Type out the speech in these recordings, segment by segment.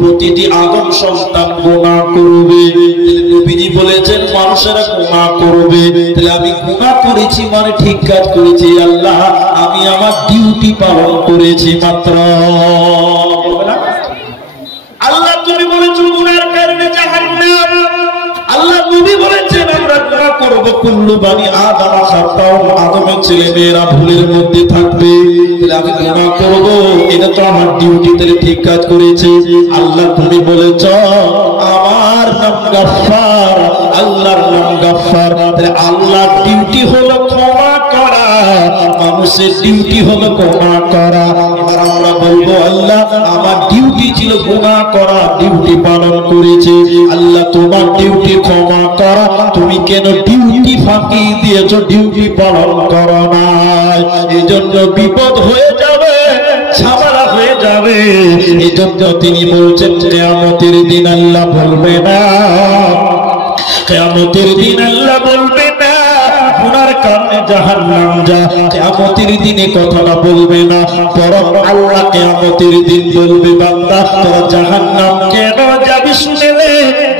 প্রতিটি আদম সন্তান গুনাহ করবে। নবীজি বলেছেন মানুষেরা গুনাহ করবে, তাহলে আমি গুনাহ করেছি মানে ঠিক কাজ করেছি, আল্লাহ আমি আমার ডিউটি পালন করেছি মাত্র। আল্লাহ তুমি বলেছো গুনাহের কারণে জাহান্নাম, আল্লাহ নবী বলেছেন আমরা গুনাহ করব, কুল্লু বানি আদম খাতাও, আদমের ছেলে মেয়েরা ভুলের মধ্যে থাকবে, তাহলে আমি গুনাহ করব, এটা তো আমার ডিউটি, তাহলে ঠিক কাজ করেছি। আল্লাহ তুমি বলেছো আমার নাম গফফার, আল্লাহর নাম গফফার, তাহলে আল্লাহর ডিউটি হলো ক্ষমা করা, মানুষের ডিউটি হলো ক্ষমা করা। এবার আমরা বলবো আল্লাহ আমার ডিউটি ছিল গুনাহ করা, ডিউটি পালন করেছি, আল্লাহ তোমার ডিউটি ক্ষমা করা, তুমি কেন ডিউটি ফাঁকি দিয়েছো, ডিউটি পালন করো নাই, এজন্য বিপদ হয়ে যাবে, ঝামেলা হয়ে যাবে। এজন্য তিনি বলছেন কিয়ামতের দিন আল্লাহ বলবে না, কিয়ামতের দিন আল্লাহ বলবে না গুনার কারণে জাহান্নাম যা, কিয়ামতের দিনে কথাটা বলবে না, বরং আল্লাহ কিয়ামতের দিন বলবে বান্দা তোরা জাহান্নাম কেন যাবি, শুনেলে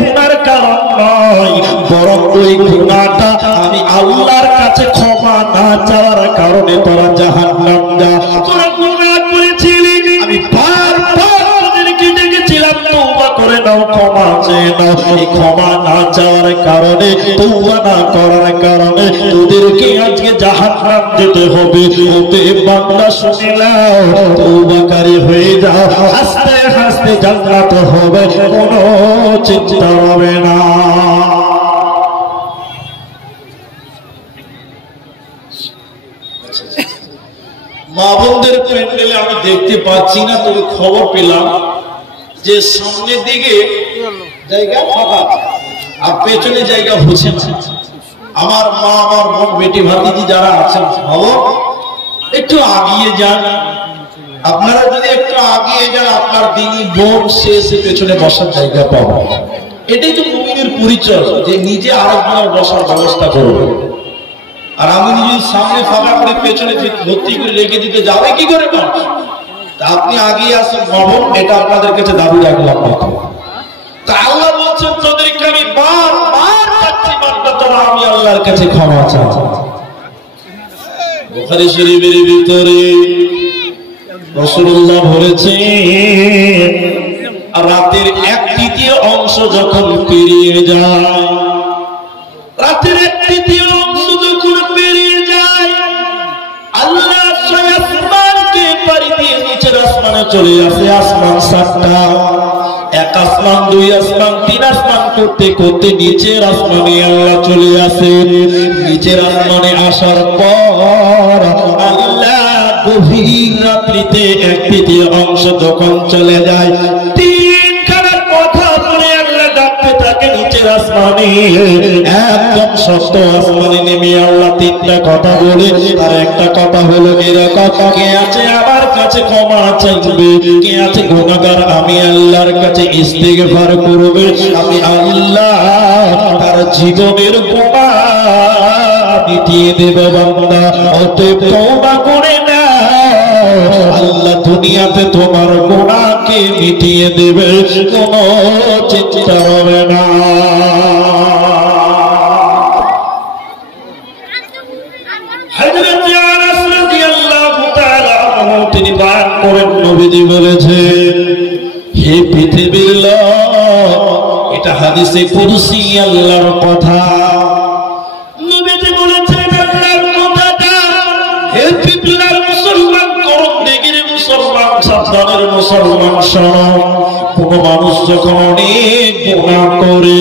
গুনার কারণ নয়, বরং ওই গুনাহটা আমি আল্লাহর কাছে ক্ষমা না চাওয়ার কারণে তোরা জাহান্নাম যা। তোরা গুনাহ করেছিলি, আমি বারবার তোদেরকে ডেকেছিলাম তওবা করে নাও, ক্ষমা চেয়ে নাও, এই ক্ষমা না চাওয়ার কারণে, তওবা না করার কারণে তোদেরকে আজকে জাহান্নাম যেতে হবে। ওতে বান্দা শুনে নাও, তওবাকারী হয়ে যাও, হাসতে হাসতে জান্নাত হবে, কোনো চিন্তা হবে না। মা বোনদের প্যান্ডেলে আমি দেখতে পাচ্ছি না, তবে খবর পেলাম যে সামনের দিকে জায়গা ফাঁকা আর পেছনে জায়গা হচ্ছে না। আমার মা, আমার বোন, বেটি ভাতিজি যারা আছেন, ভাবো একটু আগিয়ে যান, আপনারা যদি একটু আগিয়ে যান আপনার দিনী বোন সে পেছনে বসার জায়গা পাবো। এটাই তো মুমিনের পরিচয়, যে নিজে আরেকজনের বসার ব্যবস্থা করবে। আর আমি নিজে সামনে ফাঁকা করে পেছনে ভর্তি করে রেখে দিতে যাবে কি করে মানুষ? তা আপনি আগিয়ে আসেন বাবন, এটা আপনাদের কাছে দাবি রাখলাম। তা আল্লাহ বলছেন তোদেরকে আমি বারবার চাচ্ছি বান্দা তোরা আমি আল্লাহর কাছে ক্ষমা চাও। বুখারী শরীফের ভিতরে রাসূলুল্লাহ বলেছেন রাতের 1/3 অংশ যখন পেরিয়ে যায়, রাতের 1/3 অংশ যখন পেরিয়ে যায়, আল্লাহ আসমানকে পাড়ি দিয়ে নিচের আসমানে চলে আসে। আসমান 7টা, 1 আসমান, 2 আসমান, 3 আসমান করতে করতে নিচের আসমানে আল্লাহ চলে আসে। নিচের আসমানে আসার পর আল্লাহ গভীর রাত্রিতে 1/3 অংশ যখন চলে যায়, 3 খানার কথা বলে আল্লাহ ডাকতে থাকে নিচের আসমানে। একদম ষষ্ঠ আসমানে নেমে আল্লাহ 3টা কথা বলে, আর একটা কথা হলো এরকম, কে আছে আমার কাছে ক্ষমা চাইবে, কে আছে গুনাহগার আমি আল্লাহর কাছে ইস্তিগফার করবে, আমি আল্লাহ তার জীবনের গুনাহ মিটিয়ে দেব বান্দা। অতএব তওবা করে না, আল্লাহ দুনিয়াতে তোমার গুনাহকে মিটিয়ে দেবে, কোনো চিন্তা হবে না। হযরত আনাস রাদিয়াল্লাহু তাআলা আনহু তিনি বয়ান করেন, নবীজি বলেছেন হে পৃথিবীর লোক, এটা হাদিসে কুদসি আল্লাহর কথা। নবীজি বলেছেন আল্লাহর কথাটা, হে পৃথিবীর মুসলমান করুন দেখি রে মুসলমান, সাবধানের মুসলমান শোনো, কোন মানুষ যখন অনেক গুনাহ করে,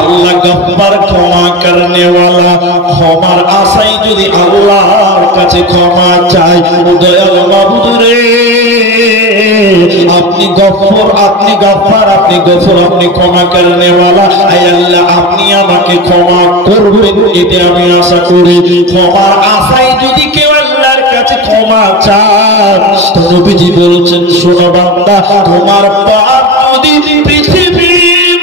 আল্লাহ গফফার ক্ষমা করনে ওয়ালা, ক্ষমার আশায় যদি আল্লাহর কাছে ক্ষমা চাই, দয়াল মাবুদ রে আপনি গফফর, আপনি গফফার, আপনি গফুর, আপনি ক্ষমা করনে ওয়ালা, আয় আল্লাহ আপনি আমাকে ক্ষমা করবেন, এটা আমি আশা করি। ক্ষমার আশায় যদি কেউ আল্লাহর কাছে ক্ষমা চান, তো নবীজি বলেছেন শোনো বান্দা, তোমার পাপ যদি পৃথিবী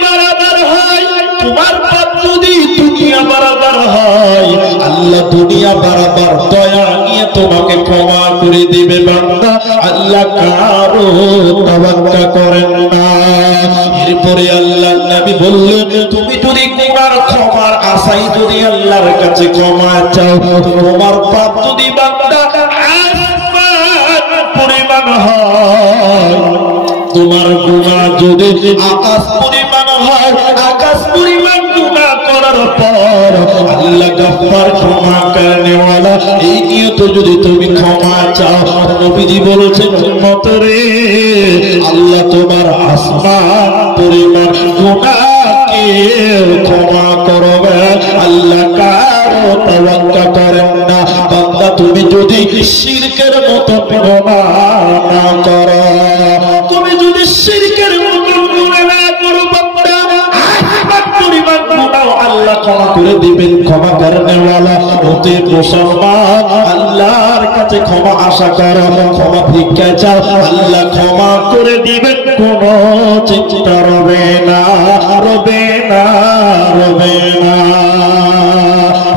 বরাবর হয়, তোমার পাপ যদি দুনিয়া বরাবর হয়, আল্লাহ দুনিয়া বরাবর দয়া নিয়ে তোমাকে ক্ষমা করে দিবে বান্দা। আল্লাহ কারো তাওয়াক্কা করেন না। এরপরে আল্লাহর নবী বললেন, তুমি যদি গুনার ক্ষমার আশায় যদি আল্লাহর কাছে ক্ষমা চাও, তোমার পাপ যদি বান্দা আসমান পরিমাণ হয়, তোমার গুনাহ যদি আকাশ পরিমাণ হয়, আকাশ পরিমাণ গুনাহ করার পর আল্লাহ গফফার ক্ষমা করনে ওয়ালা, এই নিয়তে যদি তুমি ক্ষমা চাও, নবীজি বলেছেন উম্মত রে, আল্লাহ তোমার আসমান পরিমাণ গুনাহকে ক্ষমা করবে। আল্লাহ কারো তাওয়াক্কা করেন না। বান্দা তুমি যদি শিরকের মতো গুনাহ না করো, তুমি যদি শিরকের মতো গুনাহ না করো, বান্দা আসমান পরিমাণ গুনাহ আল্লাহ ক্ষমা করে দিবেন, ক্ষমা করনে ওয়ালা। ওতে মুসলমান আল্লাহর কাছে ক্ষমা আশা করো, ক্ষমা ভিক্ষা চাও, আল্লাহ ক্ষমা করে দিবেন, কোনো চিন্তা রবে না, রবে না, রবে না।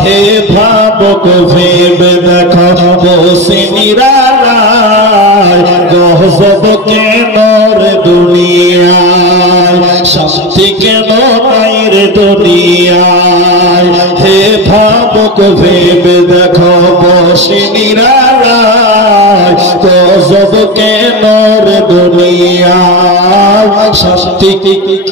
হে ভাবক ভেবে দেখো, বসে নিরালায় গজব কেন রে দুনিয়ায়, শান্তি কেন নাই রে দুনিয়ায়। হে ভাবক ভেবে দেখো, বসে নিরালায় গজব কেন রে দুনিয়ায়, শান্তি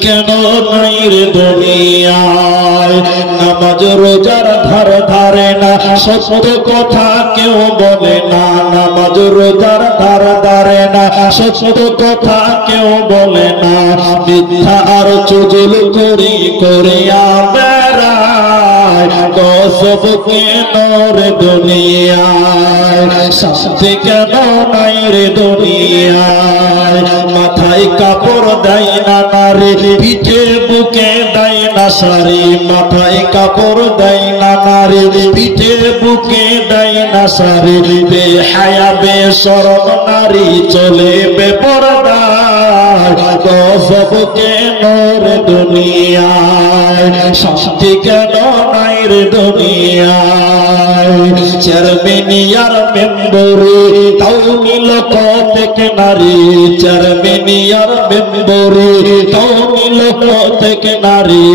কেন নাই রে দুনিয়ায়। নামাজ রোজার ধার ধারে না, সত্য কথা কেউ বলে না। নামাজ রোজার ধার ধারে না, সত্য কথা কেউ বলে না। মিথ্যা আর চুগল করি করিয়া বেড়ায়, গজব কেন রে দুনিয়ায়, শান্তি কেন নাই রে দুনিয়ায়। মাথায় কাপড় দেয় না নারী, পিঠে বুকে দেয় না শাড়ি। মাথায় কাপড় দেয় না নারী, পিঠে বুকে দেয় না শাড়ি। বেহায়া বেশরম নারী চলে বেপরদায়, গজব কেন রে দুনিয়ায়, শান্তি কেন নাই রে দুনিয়ায়। চেয়ারম্যানিয়ার মেম্বরে তাও নিল কত নারী, চেয়ারম্যানিয়ার মেম্বরে তাও নিল কত নারী।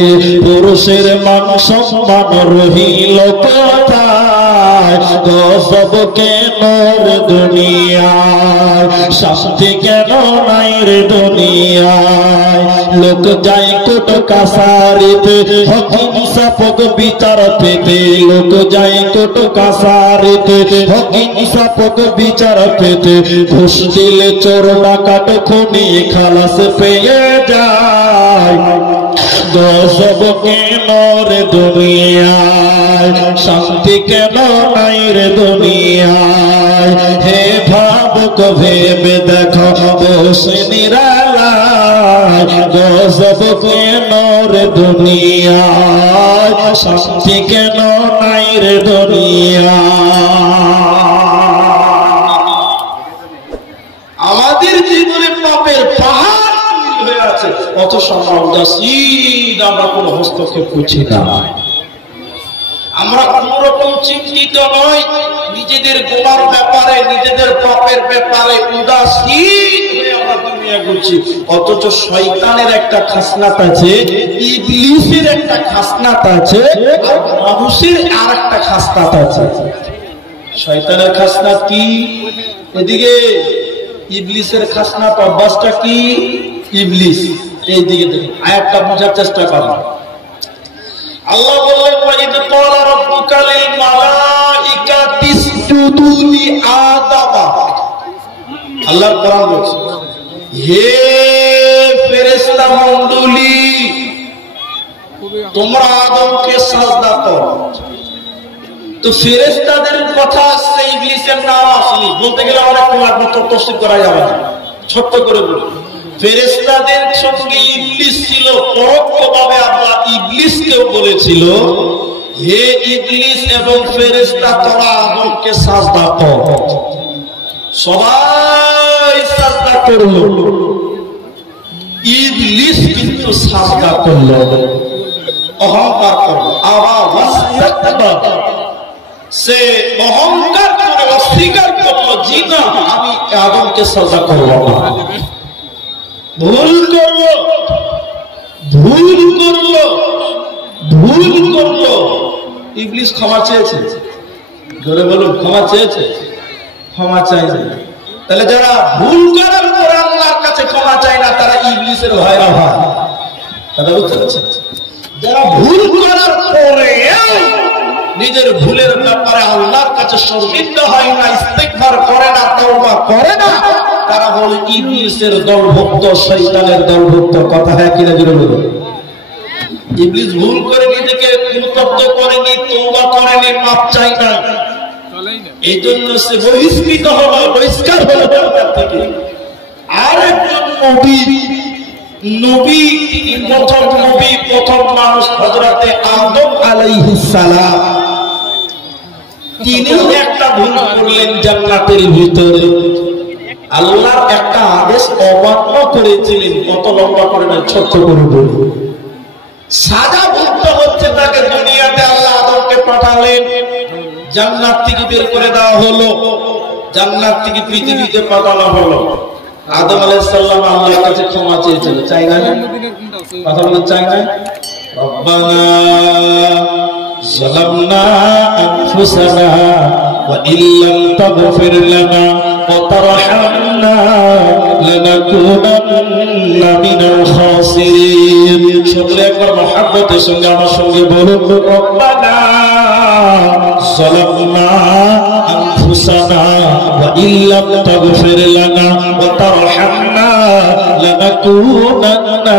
পুরুষের মান সম্মান রহিল কোথায়, গজব কেন রে দুনিয়ায়, শান্তি কেন নাই রে দুনিয়ায়। লোক যায় কোর্ট কাছারিতে, হাকিম শাসক বিচার পেতে। লোক যায় কোর্ট কাছারিতে, হাকিম শাসক বিচার পেতে। ঘুষ দিলে চোর ডাকাত খুনি খালাস পেয়ে যায়, গজব কেন রে দুনিয়ায়, শান্তি কেন নাই রে দুনিয়ায়। হে ভাবুক ভেবে দেখো, বসে নিরালায় গজব কেন রে দুনিয়ায়, শান্তি কেন নাই রে দুনিয়ায়। আমাদের জীবনে পাপের পাহাড় হয়ে আছে, অথচ আমরা উদাসীন, আমরা কোনো হস্তক্ষেপ করছি না। আমরা কোন রকম চিন্তিত নই নিজেদের গোলার ব্যাপারে, নিজেদের পাপের ব্যাপারে উদাসীন হয়ে আমরা দুনিয়া ঘুরছি। অথচ শয়তানের একটা খাসনাত আছে, ইবলিসের একটা খাসনাত আছে, আর মানুষের আর একটা খাসনাত আছে। শয়তানের খাসনাত কি? এদিকে ইবলিসের খাসনাত অভ্যাসটা কি? ইবলিস এইদিকে দেখুন, আয়াতটা বোঝার চেষ্টা করুন। আল্লাহ বললেন, ওয়াইদ ক্বালা রাব্বুকা লিল মালাইকাতি ইসজুদু লি আদম। আল্লাহর কোরআন বলছে, হে ফেরেশতা মণ্ডলী, তোমরা আদমকে সাজদা করো। তো ফেরেশতাদের কথা আসছে, ইবলিসের নাম আসেনি। বলতে গেলে অনেক তফসীর করা যাবে না, ছোট্ট করে বলি। ফেরেশতাদের সঙ্গে ইবলিস ছিল, পরোক্ষভাবে আল্লাহ ইবলিসকেও বলেছিল, হে ইবলিস এবং ফেরেশতা, তোমরা আদমকে সাজদা করো। সবাই সাজদা করল, ইবলিস কিন্তু সাজদা করল, অহংকার করল, আবার সে অহংকার করে অস্বীকার করলো, জি না, আমি আদমকে সাজা করব না, ভুল করলো, ভুল করলো, ভুল করলো। ইবলিস ক্ষমা চেয়েছে, জোরে বলুন, ক্ষমা চেয়েছে, ক্ষমা চাইছে। তাহলে যারা ভুল করার পরে আল্লাহর কাছে ক্ষমা চায় না, তারা ইবলিসের ভাইরা হয়। কথা বুঝতে পারছেন? যারা ভুল করার পরে নিজের ভুলের ব্যাপারে আল্লাহর কাছে শর্মিন্দা হয় না, ইস্তেগফার করে না, তওবা করে না, তারা হলো ইবলিসের দলভুক্ত, শয়তানের দলভুক্ত। কথা হয় কিনা জোরে বলুন? ইবলিস ভুল করে নিজেকে অনুতপ্ত করেনি, তওবা করেনি, মাপ চাই না, এই জন্য সে বহিষ্কৃত হলো, বহিষ্কার হলো থেকে। আরেকজন নবী, নবী প্রথম নবী, প্রথম মানুষ হযরতে আদম আলাইহিস সালাম, তিনি একটা ভুল করলেন জান্নাতের ভিতরে। আল্লাহর একটা আদেশ অমান্য করেছিলেন। কত লম্বা করে না, ছোট্ট করে বলুন। সাজা ভুগতে হচ্ছে তাকে। দুনিয়াতে আল্লাহ আদমকে পাঠালেন, জান্নাত থেকে বের করে দেওয়া হলো, জান্নাত থেকে পৃথিবীতে পাঠানো হলো। আদম আলাইহিস সালাম আল্লাহর কাছে ক্ষমা চেয়েছিল, চাই না? কথা বলেন, চাই না? রব্বানা যালামনা আনফুসানা ওয়া ইল্লাম তাগফির লানা ওয়া তারহামনা লানাকুনান্না মিনাল খাসিরিন। সকলে একবার মহব্বতের সঙ্গে আমার সঙ্গে বলুন, রব্বানা যালামনা আনফুসানা ওয়া ইল্লাম তাগফির লানা ওয়া তারহামনা লানাকুনান্না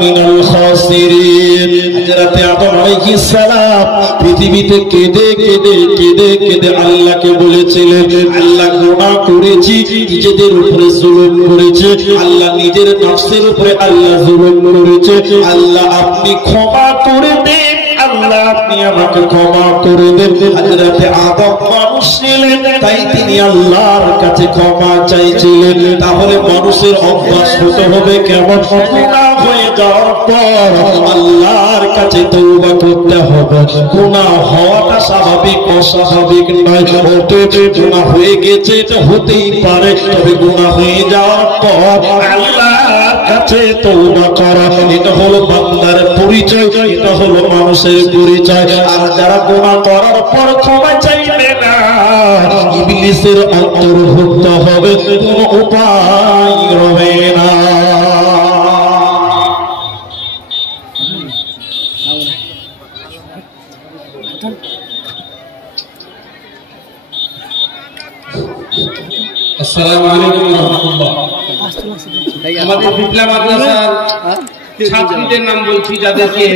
মিনাল খাসিরিন। হযরত আদম আলাইহিস সালাম পৃথিবীতে কেঁদে কেঁদে কেঁদে কেঁদে আল্লাহকে বলেছিলেন, আল্লাহ গুনাহ করেছি, নিজেদের উপরে জুলুম করেছে, আল্লাহ নিজের নফসের উপরে আল্লাহ জুলুম করেছে, আল্লাহ আপনি ক্ষমা করে দেন, আল্লাহ আপনি আমাকে ক্ষমা করে দেন। হযরত আদম মানুষ ছিলেন, তাই তিনি আল্লাহর কাছে ক্ষমা চাইছিলেন। তাহলে মানুষের অভ্যাস হতে হবে কেমন? গুনাহ হয়ে যাওয়ার পর আল্লাহর কাছে তওবা করতে হবে। গুনাহ হওয়াটা স্বাভাবিক, অস্বাভাবিক নয়। হতে গুনাহ হয়ে গেছে, এটা হতেই পারে, তবে গুনাহ হয়ে যাওয়ার পর আল্লাহর কাছে তওবা করা, এটা হলো বান্দার পরিচয়, এটা হলো মানুষের পরিচয়। আর যারা গুনাহ করার পর ক্ষমা চাইবে না, ইবলিসের অন্তর্ভুক্ত হবে, কোনো উপায় রবে না। আসসালামু আলাইকুম ওয়া রাহমাতুল্লাহ। আমাদের বিপ্লব মাদ্রাসার ছাত্রীদের নাম বলছি, যাদেরকে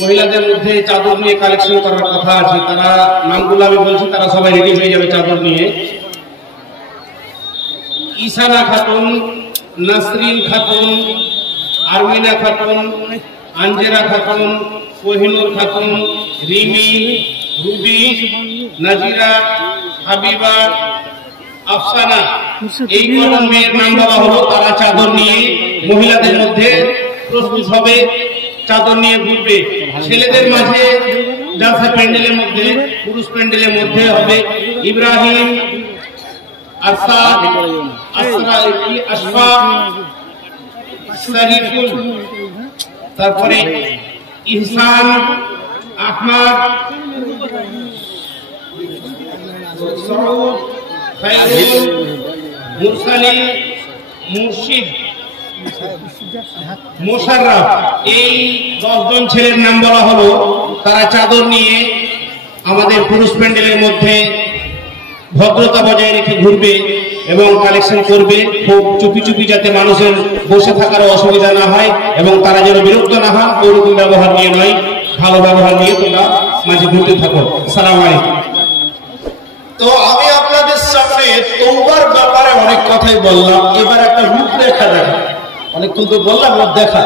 মহিলাদের মধ্যে চাদর নিয়ে কালেকশন করার কথা আছে, তারা নামগুলো আমি বলছি, তারা সবাই রেডি হয়ে যাবে চাদর নিয়ে। ইসানা খাতুন, নাসরিন খাতুন, আরমিনা খাতুন, আঞ্জেরা খাতুন, কোহিনুর খাতুন, রিমি, রুবি, নাজিরা, হাবিবা, আফসানা, এই কটা মেয়ের নাম বলা হলো। তারা চাদর নিয়ে মহিলাদের মধ্যে প্রস্তুত হবে, চাদর নিয়ে ঘুরবে। ছেলেদের মাঝে জালসা প্যান্ডেলের মধ্যে, পুরুষ প্যান্ডেলের মধ্যে হবে ইব্রাহিম, আসাদ, আশফাক, শরীফুল, তারপরে ইহসান, আহমদ, সৌদ, ফায়রুল, মুরসালি, মুর্শিদ, মোশাররফ, এই 10 জন ছেলের নাম বলা হলো। তারা চাদর নিয়ে আমাদের পুরুষ প্যান্ডেলের মধ্যে ভদ্রতা বজায় রেখে ঘুরবে এবং কালেকশন করবে, খুব চুপি চুপি, যাতে মানুষের বসে থাকার অসুবিধা না হয় এবং তারা যেন বিরক্ত না হয়। ওরকম ব্যবহার নিয়ে নয়, ভালো ব্যবহার নিয়ে তোমরা মাঝে ঘুরতে থাকো। আসসালামু আলাইকুম। তো আমি আপনাদের সামনে তওবার ব্যাপারে অনেক কথাই বললাম, এবার একটা রূপরেখা দেখা। অনেকক্ষণ তো বললাম, ওর দেখা।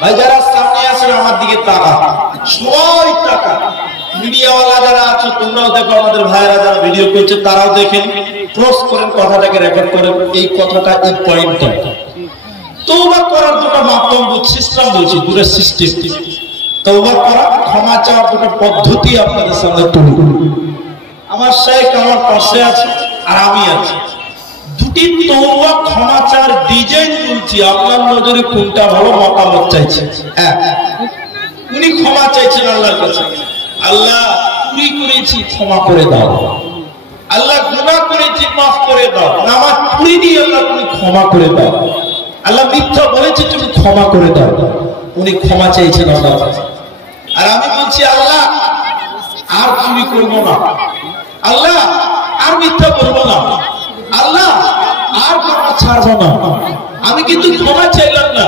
ভাই যারা সামনে আছেন আমার দিকে তাকা, সবাই তাকা। মিডিয়াওয়ালা যারা আছো তোমরাও দেখো, আমাদের ভাইরা যারা ভিডিও করছে তারাও দেখেন, ক্রস করেন, কথাটাকে রেকর্ড করেন। এই কথাটা, এই পয়েন্টটা, তওবা করার দুটো মাধ্যম, সিস্টেম বলছি, দুটো সিস্টেম। তওবা করা, ক্ষমা চাওয়ার দুটো পদ্ধতি আপনাদের সামনে তুলি। আমার শেখ আমার পাশে আছে আর আমি আছি, দুটি তওবা ক্ষমা চার ডিজাইন বলছি, আপনার নজরে কোনটা ভালো মতামত চাইছে? উনি ক্ষমা চাইছেন আল্লাহর কাছে, আল্লাহ চুরি করেছি ক্ষমা করে দাও, আল্লাহ গুনাহ করেছি মাফ করে দাও, নামাজ পড়িনি আল্লাহ তুমি ক্ষমা করে দাও, আল্লাহ মিথ্যা বলেছি তুমি ক্ষমা করে দাও। উনি ক্ষমা চাইছেন আল্লাহর কাছে। আর আমি বলছি আল্লাহ আর চুরি করবো না, আল্লাহ আর মিথ্যা বলবো না, আল্লাহ আর ক্ষমা ছাড়বো না। আমি কিন্তু ক্ষমা চাইলাম না,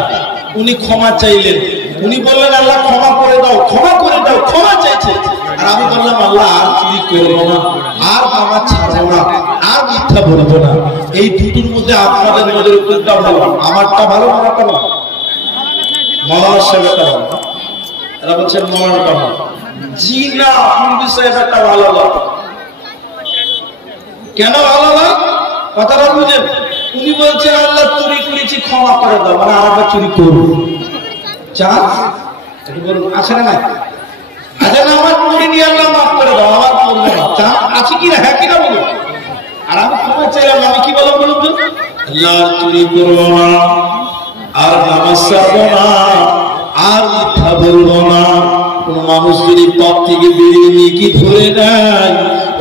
উনি ক্ষমা চাইলেন। উনি বললেন আল্লাহ ক্ষমা করে দাও, ক্ষমা করে দাও, ক্ষমা চাইছে। আর আমি বললাম আল্লাহ আর চুরি করবো না, আর ক্ষমা ছাড়বো না, আর মিথ্যা বলবো না। এই দুটোর মধ্যে আপনাদের নজরে কোনটা ভালো? আমারটা ভালো, আমারটা ভালো? মৌলানা সাহেবটা ভালো? এরা বলছেন মৌলানাটা ভালো। জি না, মুফতি সাহেবটা ভালো ভালো। কেন ভালো না? কথাটা বুঝেন। উনি বলছেন আল্লাহ চুরি করেছি ক্ষমা করে দাও, মানে আমরা চুরি করবো চান আছে না? আচ্ছা না, আমার চুরি নিয়ে আল্লাহ মাফ করে দাও, আমার করবো না চান আছে কিনা? হ্যাঁ কিনা বলুন। আর আমি ক্ষমা চাইলাম, আমি কি বলবো বলুন তো? আল্লাহ চুরি করবো না, আর নামাজ ছাড়বো না, আর মিথ্যা বলবো না। কোন মানুষ যদি পাপ থেকে বেরিয়ে নিয়ে কি ধরে নেয়,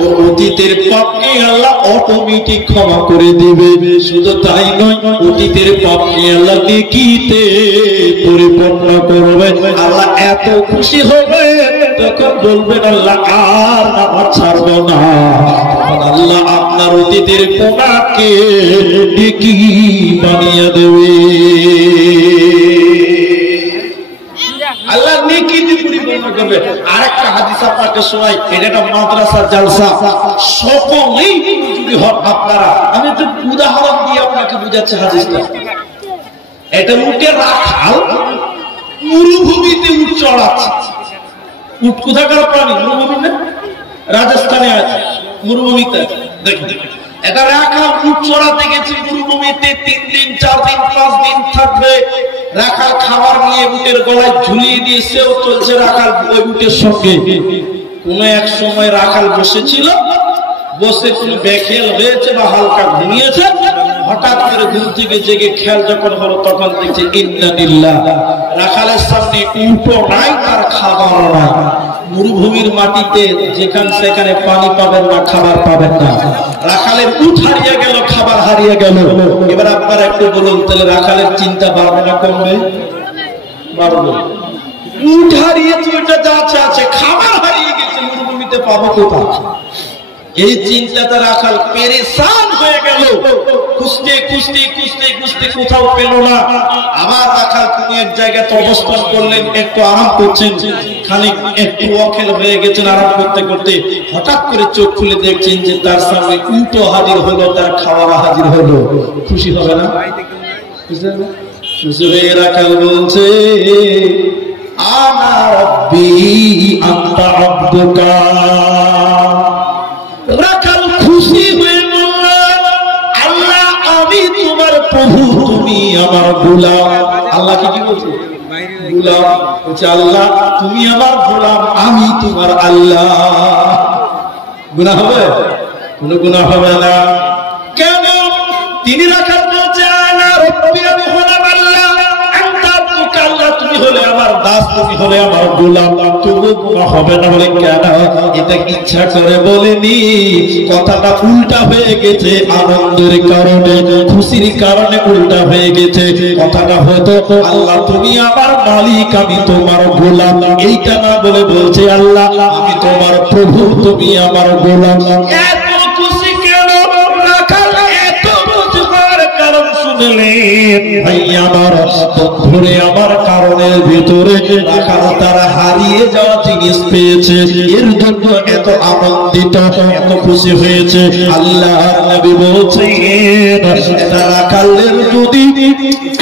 ও অতীতের পাপকে আল্লাহ অটোমেটিক ক্ষমা করে দিবে। শুধু তাই নয়, অতীতের পাপকে আল্লাহ নেকিতে পরিপূর্ণ করবে। আল্লাহ এত খুশি হবে তখন বলবেন আল্লাহ আর নামাজ ছাড়বো না। আল্লাহ আপনার অতীতের গুনাহকে নেকি বানিয়ে দেবে, আল্লাহ নেকিতে পরিপূর্ণ করবে। আরেকটা হাদিস আপনাকে শোনাই, এটা মাদ্রাসা জালসা, সকলেই যদি হন আপনারা। আমি একটু উদাহরণ দিয়ে আপনাকে বুঝাচ্ছি হাদিসটা। এটা উঠে রাখাল মরুভূমিতে উঠ চড়াচ্ছে। উঠ কোথাকার প্রাণী? মরুভূমি না, রাজস্থানে আছে, মরুভূমিতে। দেখুন, এটা রাখাল উঠ চড়াতে গেছে মরুভূমিতে। 3 দিন 4 দিন 5 দিন থাকবে। রাখাল খাবার নিয়ে উটের গলায় ঝুলিয়ে দিয়ে সেও চলছে রাখাল ওই উটের সঙ্গে। কোন এক সময় রাখাল বসেছিল, বসে কোনো বেখেয়াল হয়েছে বা হালকা ঘুমিয়েছে। হঠাৎ করে ঘুম থেকে জেগে খেয়াল যখন হলো, তখন দেখছে ইন্না লিল্লাহ, রাখালের সামনে উটও নাই, তার খাবারও নাই। মরুভূমির মাটিতে যেখানে সেখানে পানি পাবেন না, খাবার পাবেন না। রাখালের উট হারিয়ে গেল, খাবার হারিয়ে গেল। এবার আপনারা একটু বলুন, তাহলে রাখালের চিন্তা বাড়বে না কমবে? বাড়বে। উট হারিয়েছে, ওইটা যা আছে, খাবার হারিয়ে গেছে, মরুভূমিতে পাবো কোথায়? এই চিন্তাটা রাখাল পেরেশান হয়ে গেল। খুঁজতে খুঁজতে খুঁজতে খুঁজতে কোথাও পেল না। আবার রাখাল কোন এক জায়গায় অবস্থান করলেন, একটু আরাম করছেন। খানিক একটু অখেল হয়ে গেছেন আরাম করতে করতে। হঠাৎ করে চোখ খুলে দেখছেন যে তার সামনে উটও হাজির হলো, তার খাবার হাজির হলো। খুশি হবে না? খুশি হয়ে রাখাল বলছে আনা রাব্বি আনতা আব্দুকা। রাখাল খুশি হয়ে বলল আল্লাহ আমি তোমার প্রভু, তুমি আমার গোলাম। আল্লাহকে কি বলছে? গোলাম বলছে, আল্লাহ তুমি আমার গোলাম, আমি তোমার আল্লাহ। গুনাহ হবে? কোনো গুনাহ হবে না। কেন? তিনি রাখাল বলছে আনা রাব্বি, আমি হলাম আল্লাহ, আনতা আব্দুকা, আল্লাহ তুমি হলে আমার দাস, তুমি হলে আমার গোলাম, তবু গুনাহ হবে না। বলে কেন? এটা ইচ্ছা করে বলেনি, কথাটা উল্টা হয়ে গেছে। আনন্দের কারণে, খুশির কারণে উল্টা হয়ে গেছে কথাটা। হয়তো আল্লাহ তুমি আমার মালিক, আমি তোমার গোলাম, এইটা না বলে বলছে আল্লাহ আমি তোমার প্রভু, তুমি আমার গোলাম। এত খুশি কেন রাখাল? এত বুঝবার কারণ শুনলেন ভাই আমার বন্ধুরে, আমার কারণের ভিতরে রাখাল তারা হারিয়ে যাওয়া জিনিস পেয়েছে, এর জন্য এত আনন্দিত, এত খুশি হয়েছে। আল্লাহর নবী বলছেন এটা রাখালের যদি,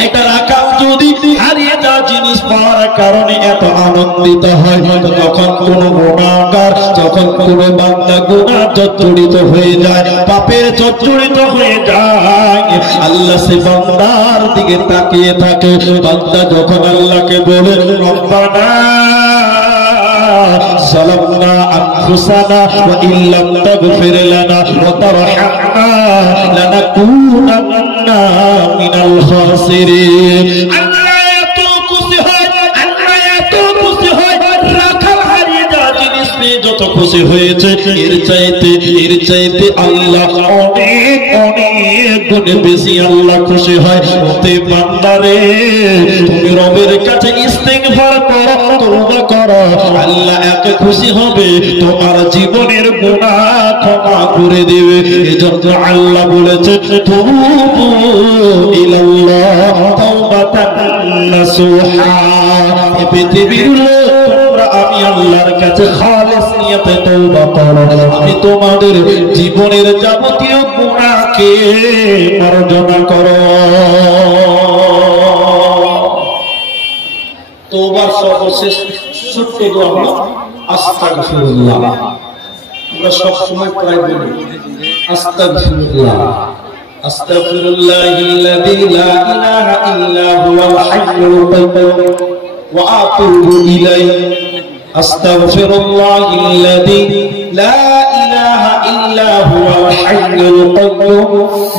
এটা রাখাল যদি হারিয়ে যাওয়া জিনিস পাওয়ার কারণে এত আনন্দিত হয়, তখন কোন গুনাহগার, যখন কোন বান্দা গুনাহ জড়িত হয়ে যায়, পাপের জড়িত হয়ে যায়, আল্লাহ সে বান্দার দিকে তাকিয়ে থাকে। বান্দা যখন আল্লাহকে বলে রব্বানা যালামনা আনফুসানা ওয়া ইল্লাম তাগফির লানা ওয়া তারহামনা লানাকুনান্না মিনাল খাসিরিন। আল্লাহ এত খুশি হয়, আল্লাহ এত খুশি হয়, রাখাল হারিয়ে যাওয়া জিনিস নিয়ে যত খুশি হয়েছে এর চাইতে আল্লাহ অনেক অনেক গুণে বেশি আল্লাহ খুশি হয়। ওতে বান্দারে তুমি রবের কাছে ইস্তিগফার করো, তওবা করো, আল্লাহ এত খুশি হবে তোমার জীবনের গুনাহ ক্ষমা করে দেবে। এজন্য আল্লাহ বলেছে তুবু ইলাল্লাহ তাওবাতান নাসুহা। এই পৃথিবীর লোক তোমরা আমি আল্লাহর কাছে খালিস নিয়তে তওবা করো, আমি তোমাদের জীবনের যাবতীয় গুনাহকে মার্জনা করো। তওবার সর্বশেষ ছোট্ট দোয়া হলো আস্তাগফিরুল্লাহ। আমরা সব সময় প্রায় বলি আস্তাগফিরুল্লাহ, আস্তাগফিরুল্লাহিল্লাযী লা ইলাহা ইল্লা হুয়াল হাইয়ুল কাইয়্যুম ওয়া আতুবু ইলাইহি, আস্তাগফিরুল্লাহিল্লাযী লা ইলাহা ইল্লা হুয়াল হাইয়ুল কাইয়্যুম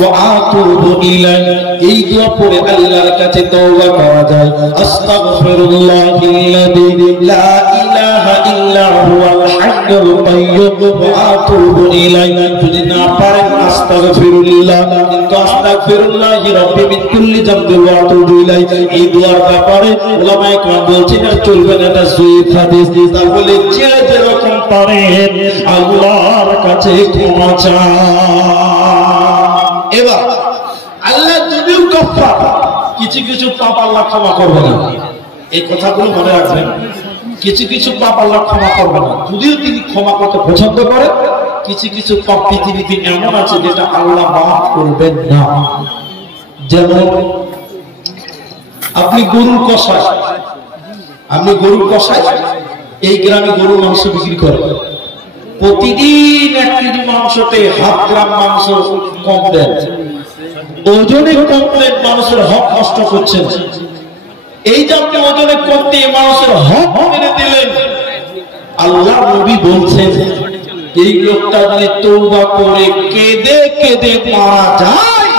ওয়া আতুবু ইলাইহি। এই দোয়া পড়ে আল্লাহর কাছে তওবা করা যায়। আস্তাগফিরুল্লাহিল্লাযী লা ইলাহা ইল্লা হুয়াল হাইয়ুল কাইয়্যুম ওয়া আতুবু ইলাইহি। যদি না পারেন আস্তাগফিরুল্লাহ, কিন্তু আস্তাগফিরুল্লাহি রাব্বি মিন কুল্লি যামবি ওয়া আতুবু ইলাইহি এই দোয়ার ব্যাপারে উলামায়ে কেরাম বলছেন আর চলবে না, এটা সহিহ হাদিস। তাহলে যে যেরকম পারেন আল্লাহর কাছে ক্ষমা চান। এবার আল্লাহ যদিও গফফার, কিছু পাপ আল্লাহ ক্ষমা করবে না, এই কথাগুলো মনে রাখবেন। কিছু পাপ আল্লাহ ক্ষমা করবে না, যদিও তিনি ক্ষমা করতে পছন্দ করেন। কিছু পাপ পৃথিবীতে এমন আছে যেটা আল্লাহ মাফ করবেন না। যেমন আপনি গরুর কষাই, এই গ্রামে গরুর মাংস বিক্রি করে, প্রতিদিন 1 কেজি মাংসতে 1/2 গ্রাম মাংস কম দেন, ওজনে কমপ্লেট মানুষের হক নষ্ট করছেন। এই যে আপনি ওজনে কমতে মানুষের হক মেরে দিলেন, আল্লাহ নবী বলছেন এই লোকটা যদি তওবা করে কেঁদে কেঁদে মারা যায়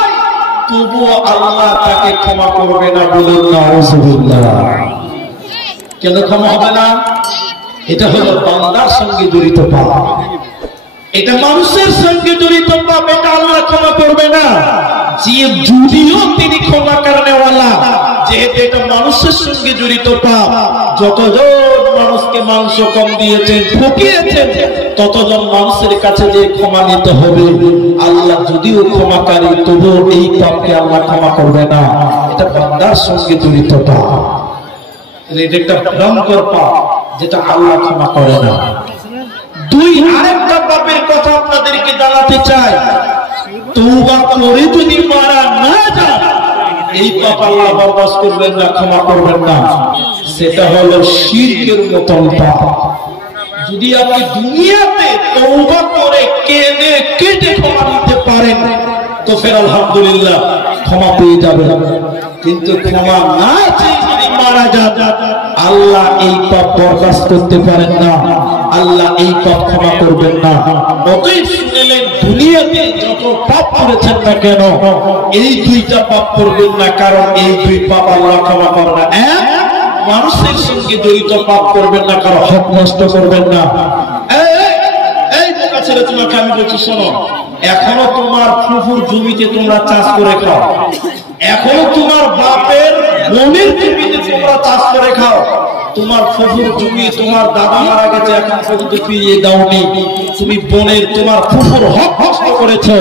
তবুও আল্লাহ তাকে ক্ষমা করবে না। বলুন নাউজুবিল্লাহ। কেন ক্ষমা হবে না? এটা হলো বান্দার সঙ্গে জড়িত পাপ, এটা মানুষের সঙ্গে জড়িত পাপ, এটা আল্লাহ ক্ষমা করবে না। যে যদিও তিনি ক্ষমা করেনেওয়ালা, যেহেতু এটা মানুষের সঙ্গে জড়িত পাপ, যতজন মানুষকে মাংস কম দিয়েছেন, ঠকিয়েছেন, ততজন মানুষের কাছে যে ক্ষমা নিতে হবে। আল্লাহ যদিও ক্ষমাকারী, তবুও এই পাপকে আল্লাহ ক্ষমা করবে না। এটা বান্দার সঙ্গে জড়িত পাপ, এটা একটা ভয়ঙ্কর পাপ যেটা আল্লাহ ক্ষমা করে না। আরেকটা পাপের কথা আপনাদেরকে জানাতে চাই। তওবা করে যদি মারা না যায়, এই পাপ আল্লাহ বরদাস্ত করবেন না, ক্ষমা করবেন না। সেটা হলো শিরকের মতন পাপ। যদি আপনি দুনিয়াতে তওবা করে কেঁদে কেটে ক্ষমা নিতে পারেন তো ফের আলহামদুলিল্লাহ ক্ষমা পেয়ে যাবেন। কিন্তু ক্ষমা না চেয়ে যদি মারা যান, আল্লাহ এই পাপ বরদাস্ত করতে পারেন না, আল্লাহ এই পাপ ক্ষমা করবেন না। অতএব শুনলেন, দুনিয়াতে যত পাপ করেছেন না কেন, এই 2টা পাপ করবেন না, কারণ এই 2 পাপ আল্লাহ ক্ষমা করে না। এক, মানুষের সঙ্গে জড়িত পাপ করবেন না, কারণ হক নষ্ট করবেন না। এই বোকা ছেলে, তোমাকে আমি বলছি শোনো, এখনো তোমার ফুফুর জমিতে তোমরা চাষ করে খাও, এখনো তোমার বাপের বোনের জমিতে তোমরা চাষ করে খাও, তোমার ফুফুর জমি তোমার দাদা মারা গেছে, এখন পর্যন্ত ফিরিয়ে দাওনি, তুমি বোনের তোমার ফুফুর হক নষ্ট করেছো,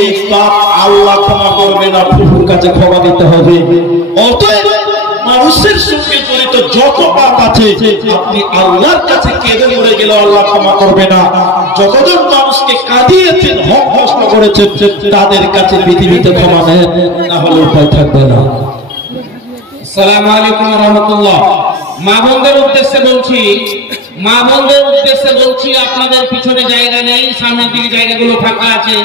এই পাপ আল্লাহ ক্ষমা করবে না, ফুফুর কাছে ক্ষমা দিতে হবে। অতএব মানুষের সঙ্গে জড়িত যত পাপ আছে আপনি আল্লাহর কাছে কেঁদে মরে গেলে আল্লাহ ক্ষমা করবে না। যতজন মানুষকে কাঁদিয়েছেন, হক নষ্ট করেছেন, তাদের কাছে পৃথিবীতে ক্ষমা নেন, না হলে উপায় থাকবে না। আসসালামু আলাইকুম ওয়া রাহমাতুল্লাহ। মা বোনদের উদ্দেশ্যে বলছি, আপনাদের পিছনে জায়গা নেই, সামনের দিকে জায়গাগুলো ফাঁকা আছে।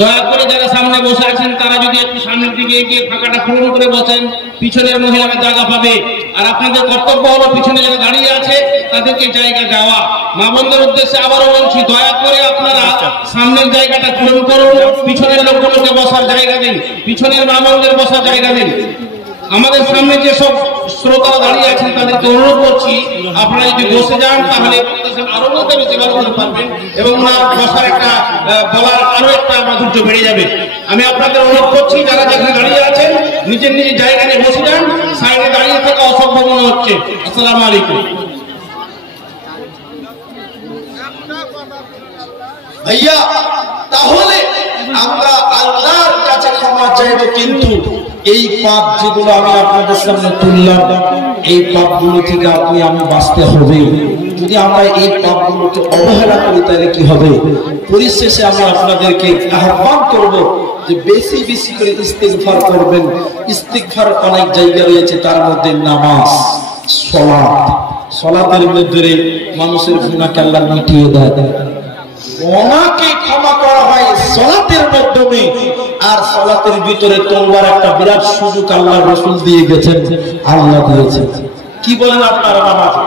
দয়া করে যারা সামনে বসে আছেন তারা যদি একটু সামনের দিকে গিয়ে ফাঁকাটা পূরণ করে বসেন, পিছনের মহিলারা জায়গা পাবে। আর আপনাদের কর্তব্য হলো পিছনে যারা দাঁড়িয়ে আছে তাদেরকে জায়গা দেওয়া। মা বোনদের উদ্দেশ্যে আবারও বলছি, দয়া করে আপনারা সামনের জায়গাটা পূরণ করুন, পিছনের লোকগুলোকে বসার জায়গা দিন, পিছনের মা বোনদের বসার জায়গা দিন। আমাদের সামনে যে সব শ্রোতারা দাঁড়িয়ে আছেন তাদেরকে অনুরোধ করছি, আপনারা যদি বসে যান তাহলে আরো বলতে বেশি ভালো করতে পারবেন এবং ওনার বসার একটা বলার আরো একটা মাধুর্য বেড়ে যাবে। আমি আপনাদের অনুরোধ করছি, যারা যেখানে দাঁড়িয়ে আছেন নিজের নিজের জায়গা নিয়ে বসে যান, সাইডে দাঁড়িয়ে থাকা অসম্ভব মনে হচ্ছে। আসসালামু আলাইকুম। ভাইয়া, তাহলে আমরা আল্লাহর কাছে ক্ষমা চাইব, কিন্তু এই পাপ যেগুলো আমি আপনাদের সামনে তুললাম, এই পাপগুলো থেকে আপনি আমি বাঁচতে হবে। যদি আমরা এই পাপগুলোকে অবহেলা করি তাহলে কি হবে? পরিশেষে আমি আপনাদেরকে আহ্বান করব যে বেশি বেশি করে ইস্তিগফার করবেন। ইস্তিগফার অনেক জায়গা রয়েছে, তার মধ্যে নামাজ, সালাত। সালাতের মধ্যে মানুষের গুনাহকে আল্লাহ মিটিয়ে দেয়, ওনাকে ক্ষমা করা হয় সালাতের মাধ্যমে। আর সালাতের ভিতরে তওবার একটা বিরাট সুযোগ আল্লাহ রাসূল দিয়ে গেছেন, আল্লাহ দিয়েছেন। কি বলেন আপনারা নামাজে?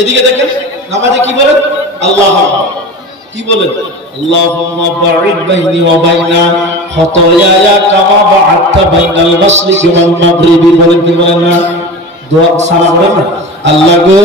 এদিকে দেখেন, নামাজে কি বলেন? আল্লাহু আকবার। কি বলেন? আল্লাহুম্মা বা'id বাইনি ওয়া বাইনা খাতায়ায়া কামা বা'adta বাইনাল মাশরিকি ওয়াল মাগরিবি। বলেন কি বলেন না? দোয়া সালাম বলেন না, আল্লাহ গো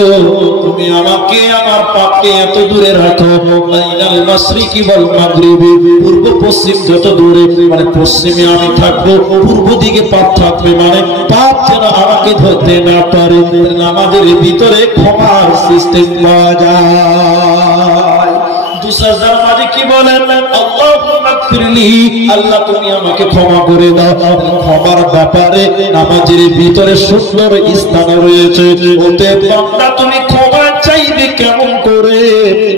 তুমি আমাকে আমার পাপকে এত দূরে রাখো, বাইনাল মাশরিকি ওয়াল মাগরিবি, পূর্ব পশ্চিম যত দূরে, মানে পশ্চিমে আমি থাকবো, পূর্ব দিকে পাপ থাকবে, মানে পাপ যেন আমাকে ধরতে না পারে। নামাজের ভিতরে ক্ষমার সিস্টেম পাওয়া যায়। দুসাজার মাঝে কি বলেন? আল্লাহুম্মা গফিরলি, আল্লাহ তুমি আমাকে ক্ষমা করে দাও। ক্ষমার ব্যাপারে নামাজের ভিতরে সুন্দর স্থান রয়েছে। ওতে বান্দা তুমি ক্ষমা চাইবে কেমন করে?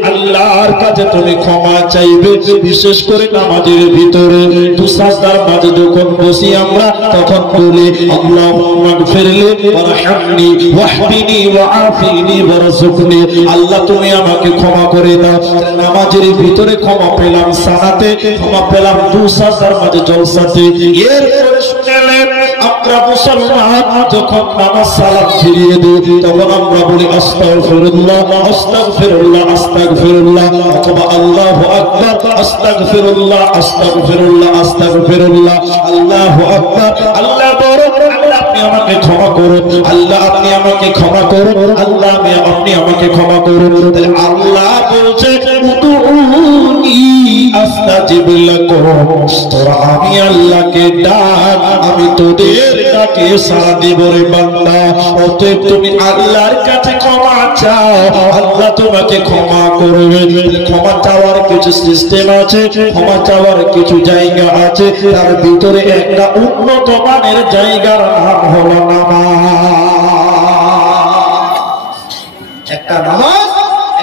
আল্লাহর কাছে তুমি ক্ষমা চাইবে, বিশেষ করে নামাজের ভিতরে দুসাজার মাঝে যখন বসি আমরা, তখন বলি আল্লাহুম্মা গফিরলি ওয়ারহামনি ওয়াহদিনি ওয়াআফিনি ওয়ারযুকনি। আল্লাহ তুমি আমাকে ক্ষমা করে দাও। নামাজের ভিতরে ক্ষমা পেলাম, সালাতে ক্ষমা পেলাম, দুসাজার মাঝে জলসাতে। এরপরে শুনলেন আমরা মুসলমান যখন নামাজ সালাত ফিরিয়ে দিই, তখন আমরা বলি আস্তাগফিরুল্লাহ আস্তাগফিরুল্লাহ আস্তাগফিরুল্লাহ, অথবা আল্লাহু আকবার আস্তাগফিরুল্লাহ আস্তাগফিরুল্লাহ আস্তাগফিরুল্লাহ, আল্লাহু আকবার। আল্লাহ বড়, আল্লাহ আপনি আমাকে ক্ষমা করুন, আল্লাহ আপনি আমাকে ক্ষমা করুন, আল্লাহ আপনি আমাকে ক্ষমা করুন। তাহলে আল্লাহ বলছে উদউনি আস্তাজিব লাকুম, তোরা আমি আল্লাহকে ডাক, আমি তোদের ডাকে সাড়া দেব রে বান্দা। অতএব তুমি আল্লাহর কাছে ক্ষমা চাও, আল্লাহ তোমাকে ক্ষমা করবে। ক্ষমা চাওয়ার কিছু সিস্টেম আছে, ক্ষমা চাওয়ার কিছু জায়গা আছে, তার ভিতরে একটা উন্নত মানের জায়গার নাম হলো নামাজ। একটা নামাজ,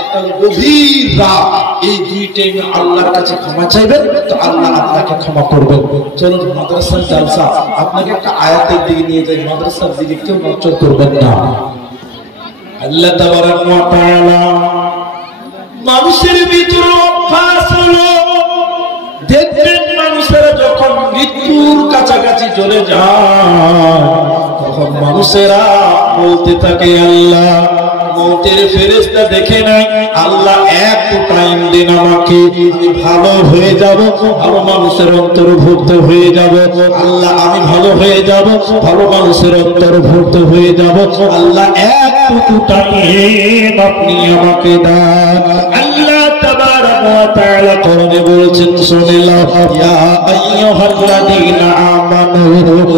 একটা গভীর রাত, এই দুই টাইমে আল্লাহর কাছে ক্ষমা চাইবেন, তো আল্লাহ আপনাকে ক্ষমা করবেন। চলুন মাদ্রাসার জালসা, আপনাকে একটা আয়াতের দিকে নিয়ে যাই, মাদ্রাসার দিকে কেউ নজর করবেন না। আল্লাহ তাবারাক ওয়া তাআলা মানুষের ভিতরে অভ্যাস হলো, দেখবেন মানুষেরা যখন মৃত্যুর কাছাকাছি চলে যায়, তখন মানুষেরা বলতে থাকে আল্লাহ মওতের ফেরেশতা দেখে নাই, আল্লাহ একটু টাইম দিন আমাকে, আমি ভালো হয়ে যাব, ভালো মানুষের অন্তর্ভুক্ত হয়ে যাব, আল্লাহ আমি ভালো হয়ে যাব, ভালো মানুষের অন্তর্ভুক্ত হয়ে যাব, আল্লাহ একটু টাইম আপনি আমাকে দান। আল্লাহ তাবারাক ওয়া তাআলা কোরআনে বলেছেন, শুনে নাও, ইয়া আইয়ুহাল্লাযীনা আমানু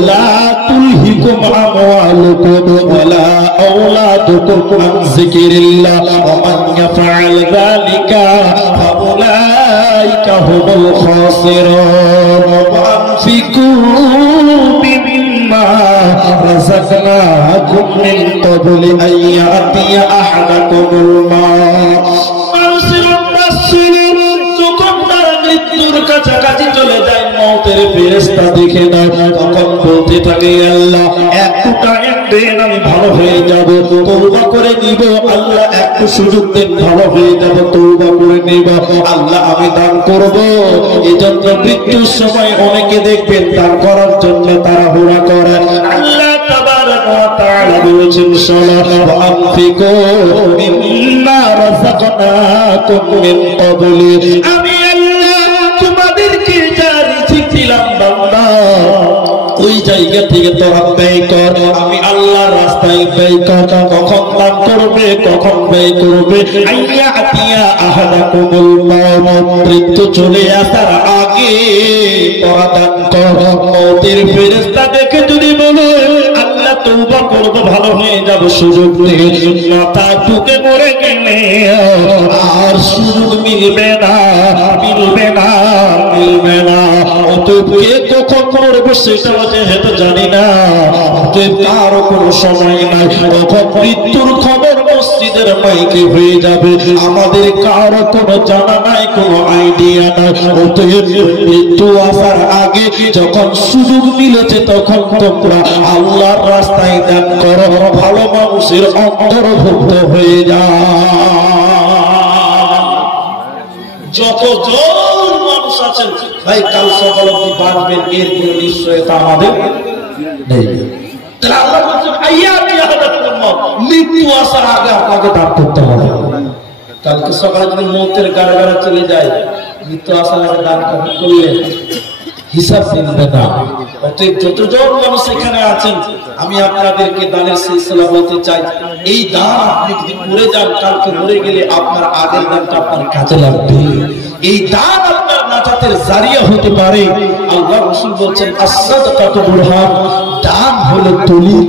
লা তুলহিকুম আমওয়ালুকুম ওয়ালা আওলাদুকুম আন যিকিরিল্লাহ ওয়া মান ইয়াফআল যালিকা ফাউলাইকা হুমুল খাসিরুন। ওয়া আনফিকু মিম্মা রাযাকনাকুম মিন ক্বাবলি আন ইয়াতিয়া আহাদাকুমুল মাউত। মৃত্যুর কাছাকাছি চলে যায়, মওতের ফেরেশতা দেখে না, তখন বলতে থাকে আল্লাহ একটু টাইম দেন, আমি ভালো হয়ে যাব, তওবা করে নিব, আল্লাহ একটু সুযোগ দেন, ভালো হয়ে যাব, তওবা করে নিব, আল্লাহ আমি দান করব। এজন্য মৃত্যুর সময় অনেকে দেখবেন দান করার জন্য তাড়াহুড়া করে। আল্লাহ তাবারাক ওয়া তাআলা বলেছেন আনফিকু মিম্মা রাযাকনাকুম মিন ক্বাবলি, আমি আল্লাহ তোমাদেরকে যা রিজিক দিলাম বান্দা ওই জায়গা থেকে তোরা ব্যয় কর। আমি আল্লাহর রাস্তায় ব্যয় কর। কখন দান করবে, কখন ব্যয় করবে? আইয়া আতিয়া আহাদাকুমুল মাউত, মৃত্যু চলে আসার আগে তোরা দান কর। মওতের ফেরেশতা দেখে যদি বলে আল্লাহ তওবা করব, ভালো হয়ে যাব, সুযোগ নেই, মাথা ঠুকে মরে গেলে আর সুযোগ মিলবে না, মিলবে না, মিলবে না। অতএব কে কখন করবে সেটা যেহেতু জানি না, অতএব কারো কোনো সময় নাই। কখন মৃত্যুর খবর মসজিদের মাইকে হয়ে যাবে আমাদের কারো কোনো জানা নাই, কোনো আইডিয়া নাই। অতএব মৃত্যু আসার আগে যখন সুযোগ মিলেছে তখন তোমরা আল্লাহর রাস্তায় দান করো, ভালো মানুষের অন্তর্ভুক্ত হয়ে যায়। যতজন মানুষ আছেন ভাই কাল সকাল অবধি বাঁচবেন এর কোন নিশ্চয়তা আমাদের নেই। তাহলে আল্লাহ বলছেন আইয়া মৃত্যু আসার আগে আপনাকে দান করতে হবে। কালকে সকালে যদি মৌতের গাড়ে গাড়ে চলে যায়, মৃত্যু আসার আগে দান করলে হিসাব দিবে না। অতএব যতজন মানুষ এখানে আছেন আমি আপনাদেরকে দানের সিলসিলা বলতে চাই, এই দান আপনি যদি করে যান কালকে মরে গেলে আপনার আগের দানটা আপনার কাজে লাগবে। এই দান আপনার নাজাতের জারিয়া হতে পারে। আল্লাহ রাসূল বলছেন as-সাদাকাতু বুরহান, দান হলো দলিল,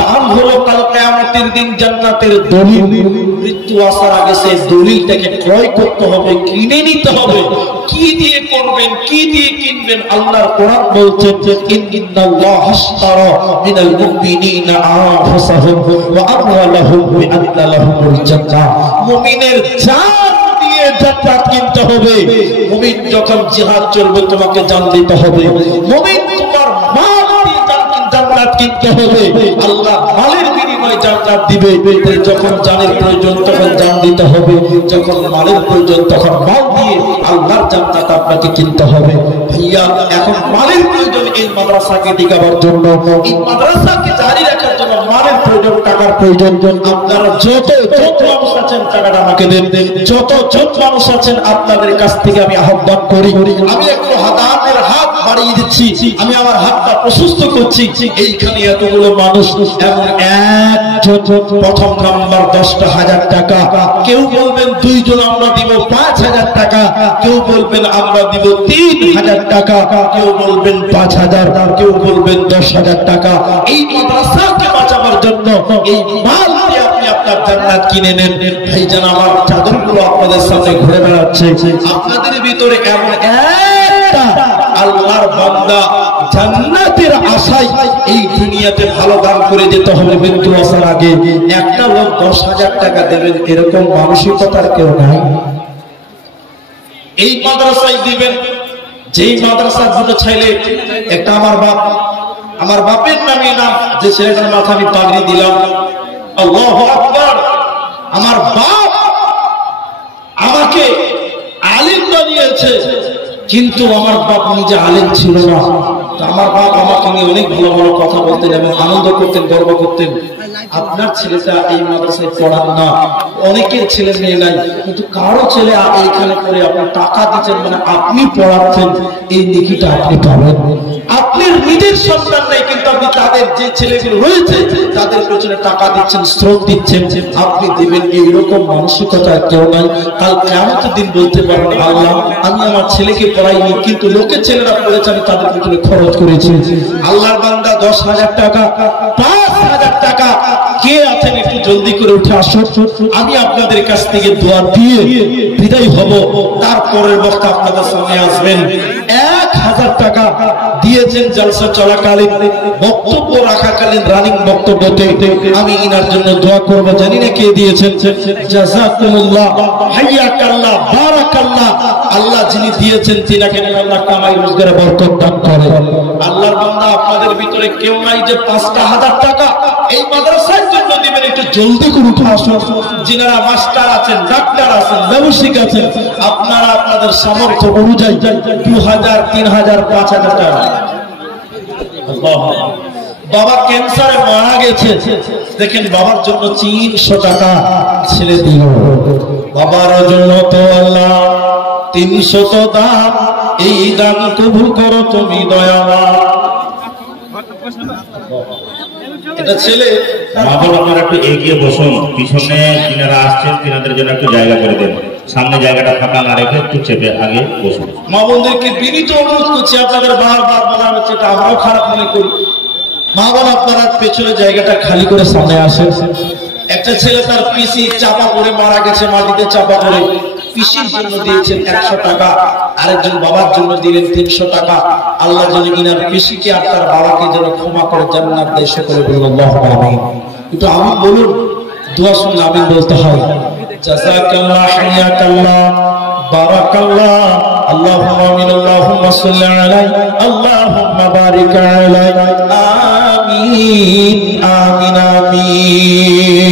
দান হলো কাল কিয়ামতের দিন জান্নাতের দলিল। মৃত্যু আসার আগে সেই দলিলটাকে ক্রয় করতে হবে, কিনে নিতে হবে। কি দিয়ে করবেন, কি দিয়ে কিনবেন? আল্লাহর কোরআন বলছে ইন্নাল্লাহা আশতারা মিনাল মুমিনিনা আনফুসাহুম ওয়া আমওয়ালাহুম বিআন্না লাহুমুল জান্নাহ। মুমিনের জান দিয়ে জান্নাত কিনতে হবে। মুমিন যখন জিহাদ চলবে তোমাকে জান দিতে হবে। মুমিন তোমার মাল দিয়ে জান্নাত কিনতে হবে। আল্লাহ মালের বিনিময়ে জান্নাত দিবে। যখন জানের প্রয়োজন তখন জান দিতে হবে, যখন মালের প্রয়োজন তখন মাল দিয়ে আল্লাহর জান্নাত আপনাকে কিনতে হবে। ভাইয়া এখন মালের প্রয়োজন এই মাদ্রাসাকে টিকাবার জন্য, এই মাদ্রাসাকে জারি রাখার জন্য মালের প্রয়োজন, টাকার প্রয়োজন। আপনারা যত মানুষ আছেন টাকাটা আমাকে দেন। যত মানুষ আছেন আপনাদের কাছ থেকে আমি আহ্বান করি, আমি একটু দানের হাত বাড়িয়ে দিচ্ছি, আমি আমার হাতটা প্রশস্ত করছি। এইখানে এতগুলো মানুষ, এমন একজন প্রথম নাম্বার 10,000 টাকা, কেউ বলবেন দুইজন আমরা দিব 5,000 টাকা, কেউ বলবেন আমরা দিব 3,000 টাকা, কেউ বলবেন 5,000, কেউ বলবেন 10,000 টাকা। এই মাদ্রাসাকে বাঁচাবার জন্য এই মাল দিয়ে আপনি আপনার জান্নাত কিনে নেন। ভাইজান আমার চাদরগুলো আপনাদের সামনে ঘুরে বেড়াচ্ছে, আপনাদের ভিতরে এমন একটা আল্লাহর বান্দা জান্নাতের আশায় এই দুনিয়াতে ভালো দান করে যেতে হবে মৃত্যু আসার আগে। একটা লোক 10,000 টাকা দেবেন এরকম মানসিকতার কেউ নাই। এই মাদ্রাসায় দিবেন, যেই মাদ্রাসা গুলো চাইলে একটা আমার বাপের নামে নাম, যে ছেলেটার মাথা আমি পাগড়ি দিলাম, আল্লাহু আকবার, আমার বাপ আমাকে আলিম বানিয়েছে, কিন্তু আমার বাপ নিজে আলেম ছিল না। আমার বাপ আমাকে নিয়ে অনেক ভালো ভালো কথা বলতেন এবং আনন্দ করতেন, গর্ব করতেন। আপনার ছেলেটা এই মাদ্রাসায় পড়ান না, অনেকের ছেলে মেয়ে নাই, কিন্তু কারো ছেলে এইখানে পড়ে আপনি টাকা দিচ্ছেন, মানে আপনি পড়াচ্ছেন, এই নেকিটা আপনি পাবেন। আপনার নিজের সন্তান নাই, কিন্তু আপনি তাদের যে ছেলেগুলো রয়েছে তাদের পেছনে টাকা দিচ্ছেন, শ্রম দিচ্ছেন, আপনি দিবেন। এইরকম মানসিকতা কেউ নাই। কাল কিয়ামতের দিন বলতে পারবেন আল্লাহ আমি আমার ছেলেকে পড়াইনি, কিন্তু লোকের ছেলেরা পড়েছে, আমি তাদের পেছনে খরচ করেছি। আল্লাহর বান্দা 10,000 টাকা, 5,000 টাকা কে আছেন একটু জলদি করে উঠে আসুন। আমি আপনাদের কাছ থেকে দোয়া দিয়ে বিদায় হব, তারপরের বক্তা আপনাদের সামনে আসবেন। 1,000 টাকা দিয়েছেন জালসা চলাকালীন, বক্তব্য রাখাকালীন, রানিং বক্তব্যতে। আমি ইনার জন্য দোয়া করব, জানি না কে দিয়েছেন। জাযাকুমুল্লাহ, হাইয়াকাল্লাহ, বারাকাল্লাহ। আল্লাহ যিনি দিয়েছেন তিনাকে আল্লাহ কামাই রোজগারে বরকত দান করে। আল্লাহর বান্দা আপনাদের ভিতরে কেউ নাই যে 5,000 টাকা এই মাদ্রাসার জন্য দিবেন, একটু জলদি করে উঠে আসুন। যিনারা মাস্টার আছেন, ডাক্তার আছেন, ব্যবসায়িক আছেন, আপনারা আপনাদের সামর্থ্য অনুযায়ী 2,000, 3,000, 5,000 টাকা, বাবা ক্যান্সারে মারা গেছে, দেখেন বাবার জন্য 300 টাকা ছেড়ে দিল। বাবার জন্য তো আল্লাহ 300 দান, এই দান কবুল করো তুমি দয়াবান। এটা ছেলে। মা বাবা আপনারা একটু এগিয়ে বসুন, পিছনে যিনারা আসছেন তিনাদের জন্য একটু জায়গা করে দেন, সামনে জায়গাটা ফাঁকা না রেখে একটু চেপে আগে বসুন। মা বোনদেরকে বিনীত অনুরোধ করছি, আপনাদের বারবার বলা হচ্ছে, এটা আমরাও খারাপ মনে করি, মা বোন আপনারা পেছনে জায়গাটা খালি করে সামনে আসেন। একটা ছেলে তার পিসি চাপা পড়ে মারা গেছে, মাটিতে চাপা পড়ে, পিসির জন্য দিয়েছেন 100 টাকা, আরেকজন বাবার জন্য দিলেন 300 টাকা। আল্লাহ যেন ইনার পিসিকে আর তার বাবাকে যেন ক্ষমা করে জান্নাত দেয়, সকলে বলুন আল্লাহুম্মা আমিন। একটু আমিন বলুন, দোয়া শুনলে আমিন বলতে হয়। জাযাকাল্লাহ, হাইয়াকাল্লাহ, বারাকাল্লাহ, আল্লাহুম্মা আমিন, আল্লাহুম্মা সাল্লি আলাইহি, আল্লাহুম্মা বারিক আলাইহি, আমিন আমিন আমিন।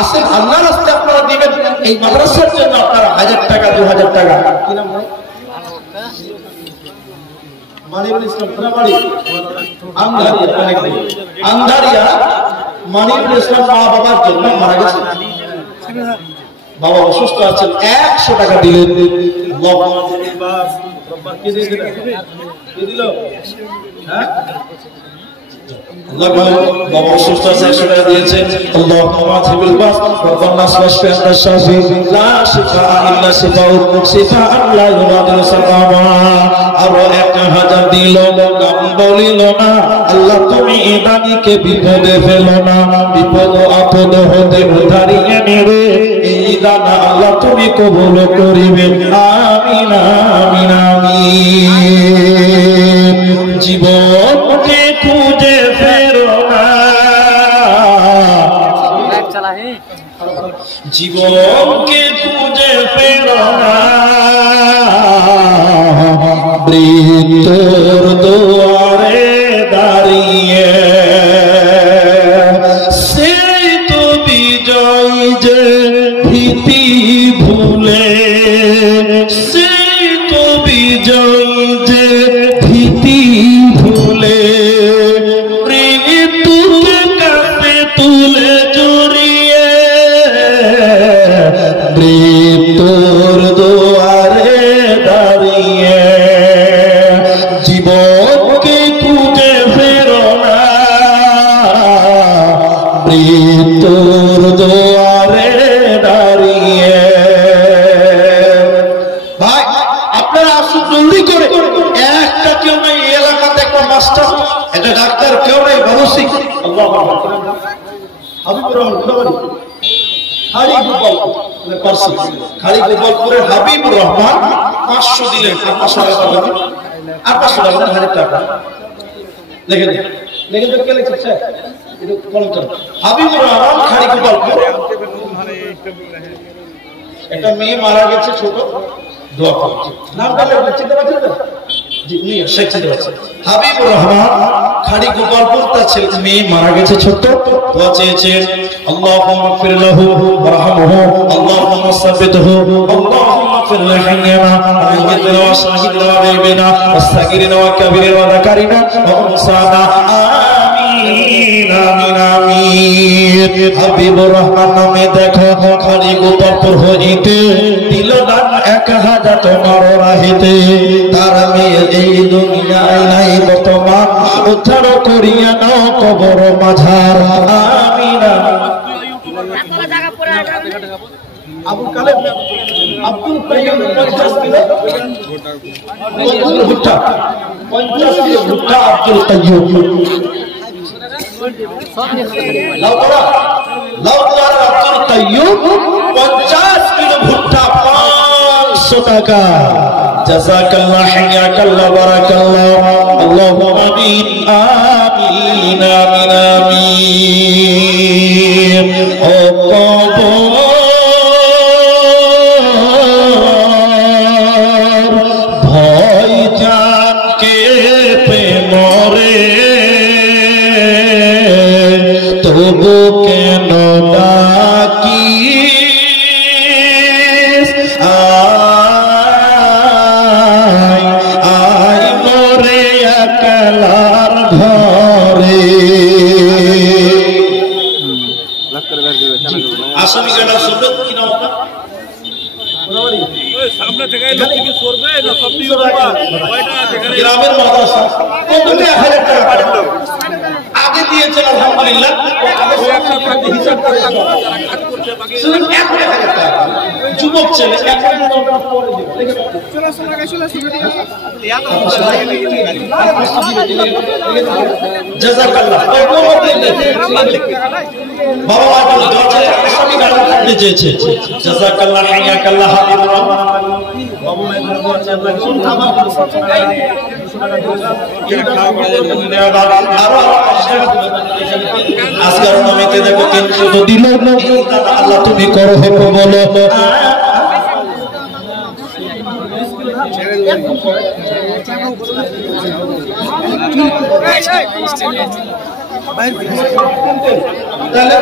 আসে আল্লাহর রাস্তায় আপনারা দিবেন, এই মাদ্রাসার জন্য আপনারা 1000 টাকা 2000 টাকা। কি নাম ভাই? মানিবুল ইসলাম পুরাবাড়ি আন্ধারিয়া, আন্ধারিয়া। মানিবুল ইসলাম মা বাবার জন্য মারা গেছে, বাবা অসুস্থ আছেন, 100 টাকা দিলেন। বাবা অসুস্থ আছে, 100 টাকা দিয়েছেন। আল্লাহুম্মা আযহিবিল বাস ওয়ারফা'না শাফি আনতা শাফি লা শিফা ইল্লা শিফাউক শিফাআন লা ইউগাদিরু সাকামা। আর 1000 দিল, নাম বলিল না, আল্লাহ তুমি দানিকে বিপদে ফেলো না, বিপদ আপদ হতে উদ্ধারিয়ে নেবে, এই দানা আল্লাহ তুমি কবুল করিবে, আমিন আমিন আমিন। জীবনকে খুঁজে ফেরো না, জীবনকে খুঁজে ফেরো না, মৃত্যুর দুয়ারে দাঁড়িয়ে, সেই তো বিজয় যে ভীতি ভুলে, সেই তো বিজয় যে ভীতি ভুলে, মৃত্যুকে কাছে তুলে জড়িয়ে, মৃত্যুর দুয়ারে দাঁড়িয়ে, জীবনকে খুঁজে ফেরো না, মৃত্যুর দুয়ারে দাঁড়িয়ে। ভাই আপনারা আসুন জলদি করে, একটা কেউ নাই এই এলাকাতে, একটা মাস্টার, একটা ডাক্তার কেউ নাই, মানসিক আল্লাহু আকবার। হাবিবুর রহমান কোথাবাড়ি খাড়ি গোপাল পারসি, খাড়ি গোপালপুরের হাবিবুর রহমান 500 দিলেন, আর 500 টাকা পাবেন, আর 500 টাকা 1000 টাকা লিখে দিন, লিখে দিন। কে লিখেছে এটা কলম কর। হাবিবুর রহমান খাড়ি গোপালপুর, একটা মেয়ে মারা গেছে ছোট, দোয়া করছে, নামটা লিখে চিনতে পারছেন তো? জি উনি শেখ চিনতে পারছেন। হাবিবুর রহমান খাড়ি গোপালপুর, তার ছেলে মেয়ে মারা গেছে ছোট, দোয়া চেয়েছেন। আল্লাহুম্মা গফির লাহু ওয়ারহামহু, আল্লাহুম্মা সাব্বিতহু, আল্লাহুম্মা গফির লিহাইয়িনা ওয়া শাহিদিনা ওয়া গায়বিনা ওয়া সাগিরিনা ওয়া কাবীরিনা ওয়া যাকারিনা ওয়া উনসানা, আমিন আমিন আমিন। হাবিবুর রহমান নামে দেখো খাড়ি গোপালপুর হইতে দিল দান 1000 তোমার রাহিতে, তার মেয়ে এই দুনিয়ায় নাই বর্তমান, উদ্ধার করিয়া নাও কবর মাঝার, আমিন। আবুল কালেম আব্দুল কাইয়ুম 50 কিলো ভুট্টা, 50 কিলো ভুট্টা আব্দুল কাইয়ুম। লাউড়া আব্দুল কাইয়ুম 50 কিলো ভুট্টা 500 টাকা। জাযাকাল্লাহ, হাইয়াকাল্লাহ, বারাকাল্লাহ, আল্লাহুম্মা আমিন আমিন আমিন আমিন। ও কবর ভয় জানকে প্রেমরে, তবু কেন ডাকি, আয় আয় মোরে একলার ঘর প্রথমে 1000 টাকা পাঠান আগে দিয়েছেন আলহামদুলিল্লাহ হিসাব করে শুনুন 1000 টাকা যুবক ছেলে 1000 টাকা পরে দিবেন জাযাকাল্লাহ বাবা মা তো দোয়া চাই সবই গাড়ি করতে চেয়েছে জাযাকাল্লাহ হায়াকাল্লাহ হাবিবুর রহমান বাবা মা দোয়া চাই আজকের নামেতে দেখো 300 দিল আল্লাহ তুমি করো হবে বলো তাহলে